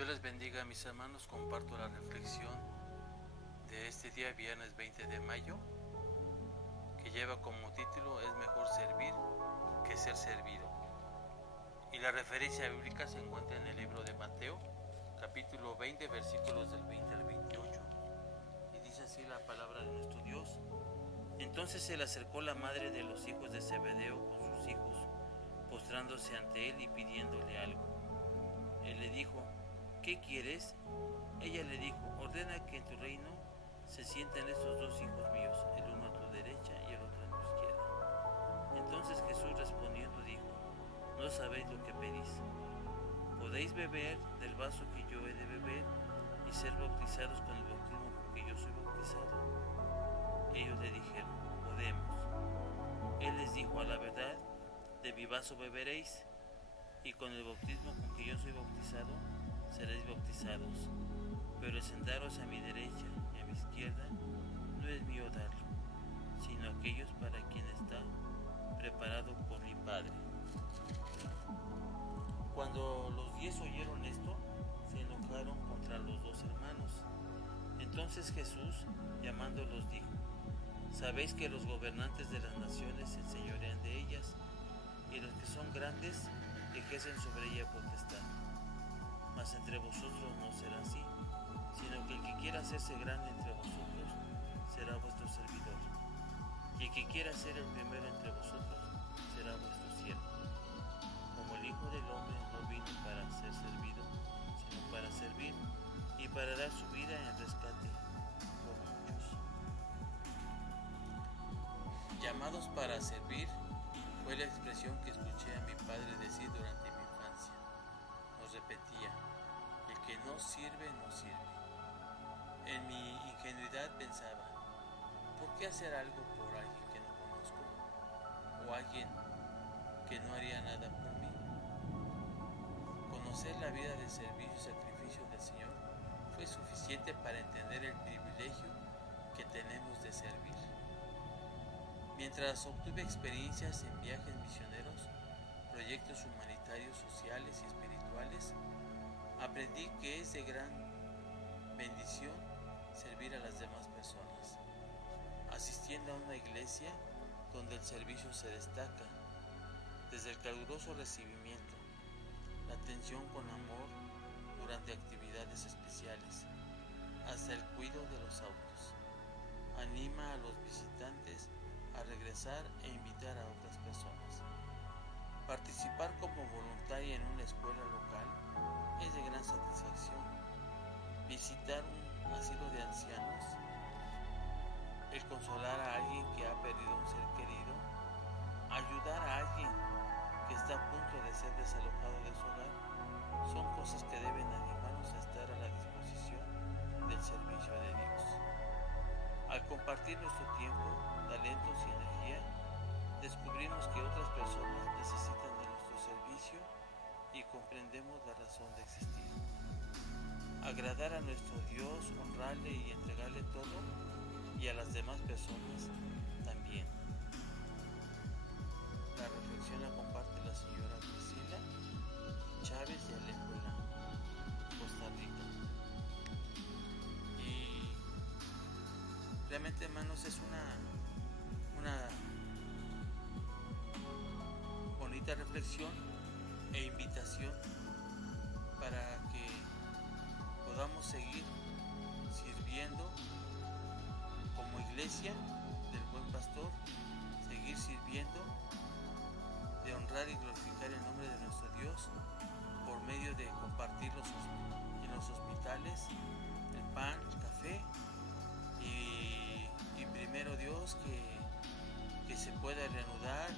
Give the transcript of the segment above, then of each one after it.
Dios les bendiga, mis hermanos. Comparto la reflexión de este día, viernes 20 de mayo, que lleva como título "Es mejor servir que ser servido". Y la referencia bíblica se encuentra en el libro de Mateo, capítulo 20, versículos del 20 al 28. Y dice así la palabra de nuestro Dios: Entonces se le acercó la madre de los hijos de Zebedeo con sus hijos, postrándose ante él y pidiéndole algo. Él le dijo: ¿Qué quieres? Ella le dijo: ordena que en tu reino se sienten estos dos hijos míos, el uno a tu derecha y el otro a tu izquierda. Entonces Jesús respondiendo dijo: no sabéis lo que pedís. ¿Podéis beber del vaso que yo he de beber y ser bautizados con el bautismo con que yo soy bautizado? Ellos le dijeron: podemos. Él les dijo: a la verdad, de mi vaso beberéis, y con el bautismo con que yo soy bautizado seréis bautizados, pero el sentaros a mi derecha y a mi izquierda no es mío darlo, sino aquellos para quien está preparado por mi Padre. Cuando los 10 oyeron esto, se enojaron contra los dos hermanos. Entonces Jesús, llamándolos, dijo: sabéis que los gobernantes de las naciones se enseñorean de ellas, y los que son grandes ejercen sobre ella potestad. Mas entre vosotros no será así, sino que el que quiera hacerse grande entre vosotros será vuestro servidor, y el que quiera ser el primero entre vosotros será vuestro siervo. Como el Hijo del Hombre no vino para ser servido, sino para servir y para dar su vida en rescate por muchos. Llamados para servir fue la expresión que escuché a mi padre decir durante mi infancia. Nos repetía: el que no sirve, no sirve. En mi ingenuidad pensaba: ¿por qué hacer algo por alguien que no conozco? ¿O alguien que no haría nada por mí? Conocer la vida de servicio y sacrificio del Señor fue suficiente para entender el privilegio que tenemos de servir. Mientras obtuve experiencias en viajes misioneros, proyectos humanitarios, sociales y espirituales, aprendí que es de gran bendición servir a las demás personas. Asistiendo a una iglesia donde el servicio se destaca, desde el caluroso recibimiento, la atención con amor durante actividades especiales, hasta el cuidado de los autos, anima a los visitantes a regresar e invitar a otras personas. Participar como voluntaria en una escuela local es de gran satisfacción. Visitar un asilo de ancianos, el consolar a alguien que ha perdido un ser querido, ayudar a alguien que está a punto de ser desalojado de su hogar, son cosas que deben animarnos a estar a la disposición del servicio de Dios. Al compartir nuestro tiempo, talentos y energía, descubrimos que otras personas necesitan de nuestro servicio y comprendemos la razón de existir. Agradar a nuestro Dios, honrarle y entregarle todo, y a las demás personas también. La reflexión la comparte la señora Priscila Chávez de Alejuela, Costa Rica. Y realmente, hermanos, es una bonita reflexión e invitación para que podamos seguir sirviendo como iglesia del Buen Pastor, seguir sirviendo, de honrar y glorificar el nombre de nuestro Dios por medio de compartir en los hospitales el pan, el café, y primero Dios que se pueda reanudar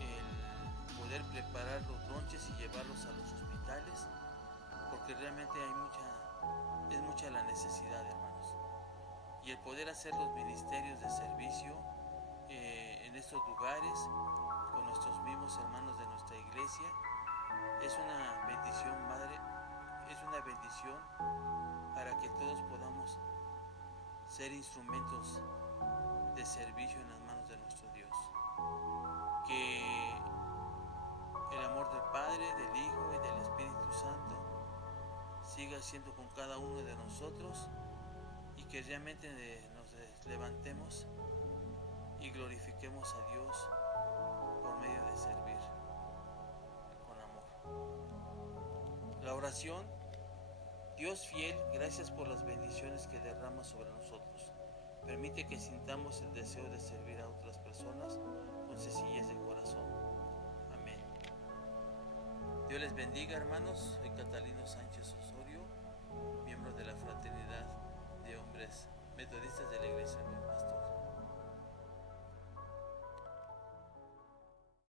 el poder preparar los lonches y llevarlos a los hospitales, porque realmente es mucha la necesidad, hermanos, y el poder hacer los ministerios de servicio en estos lugares con nuestros mismos hermanos de nuestra iglesia es una bendición, Madre, es una bendición para que todos podamos ser instrumentos de servicio en las manos de nuestro Dios. Que el amor del Padre, del Hijo y del Espíritu Santo siga siendo con cada uno de nosotros y que realmente nos levantemos y glorifiquemos a Dios por medio de servir con amor. La oración: Dios fiel, gracias por las bendiciones que derramas sobre nosotros. Permite que sintamos el deseo de servir a otras personas con sencillez de corazón. Amén. Dios les bendiga, hermanos. Soy Catalino Sánchez Osorio, miembro de la Fraternidad de Hombres Metodistas de la Iglesia del Buen Pastor.